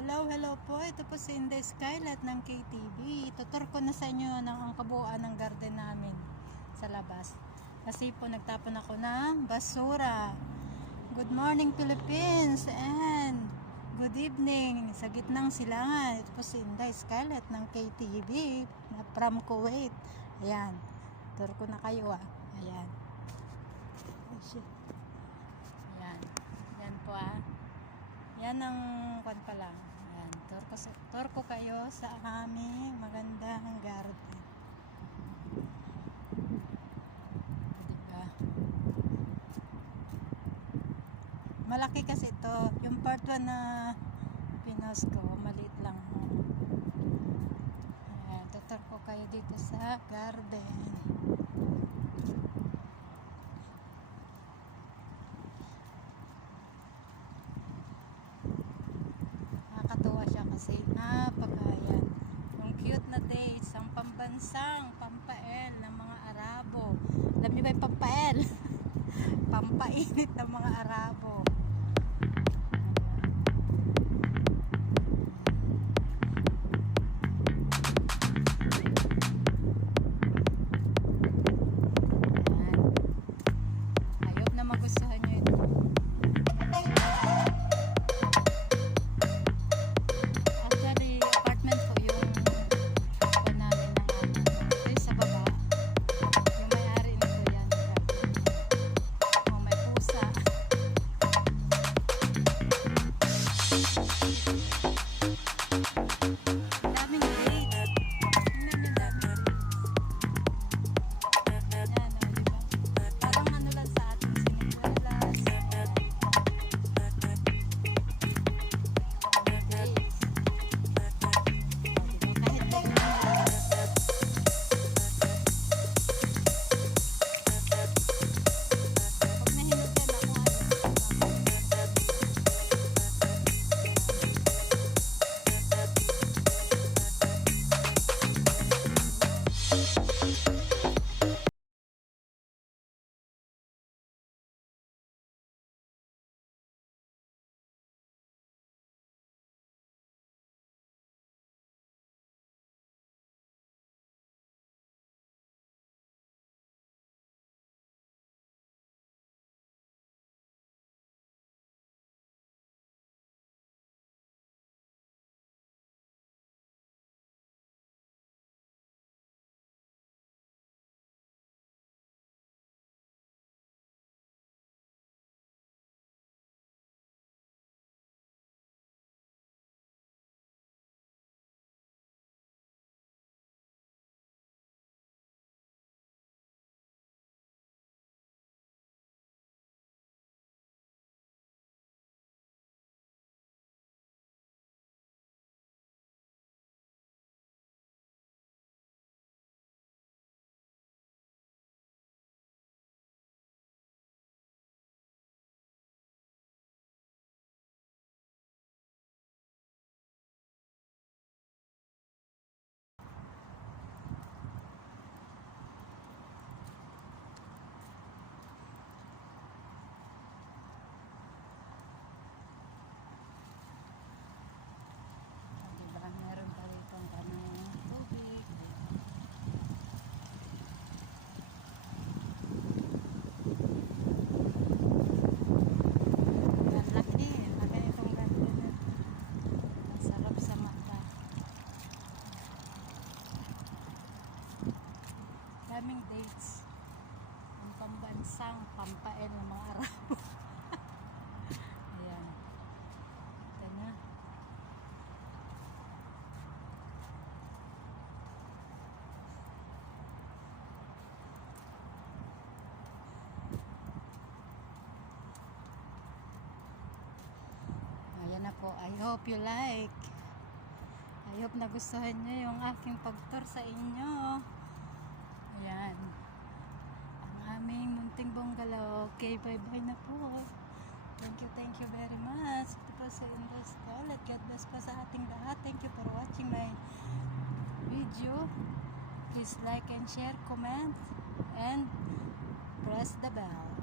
Hello, hello po. Ito po si Inday Skylight ng KTV. Tutur ko na sa inyo ng ang kabuuan ng garden namin sa labas. Kasi po nagtapon ako ng basura. Good morning Philippines and good evening sa gitnang silangan. Ito po si Inday Skylight ng KTV na from Kuwait. Ayan. Tour ko na kayo ah. Ayan. Ayan. Ayan po ah. Yan ang kwan pa lang. Yan, tour ko, sa, tour ko kayo sa aming magandang garden. Diba? Malaki kasi ito. Yung part 1 na pinos ko, maliit lang. Ayan, tutur ko kayo dito sa garden. Nakakatuwa siya kasi napakayan. Yung cute na dates, ang pambansang pampael ng mga Arabo. Alam niyo ba yung pampael? Pampainit ng mga Arabo. Daming dates. Ang pambansang pampain ng mga Arabo. Ayan. Ito na. Ayan na po. I hope you like. I hope nagustuhan nyo yung aking pag-tour sa inyo. Ayan. Ang aming munting bungalow. Okay, bye-bye na po. Thank you, thank you very much. Ito po sa Indus College. God bless po sa ating lahat. Thank you for watching my video. Please like and share, comment, and press the bell.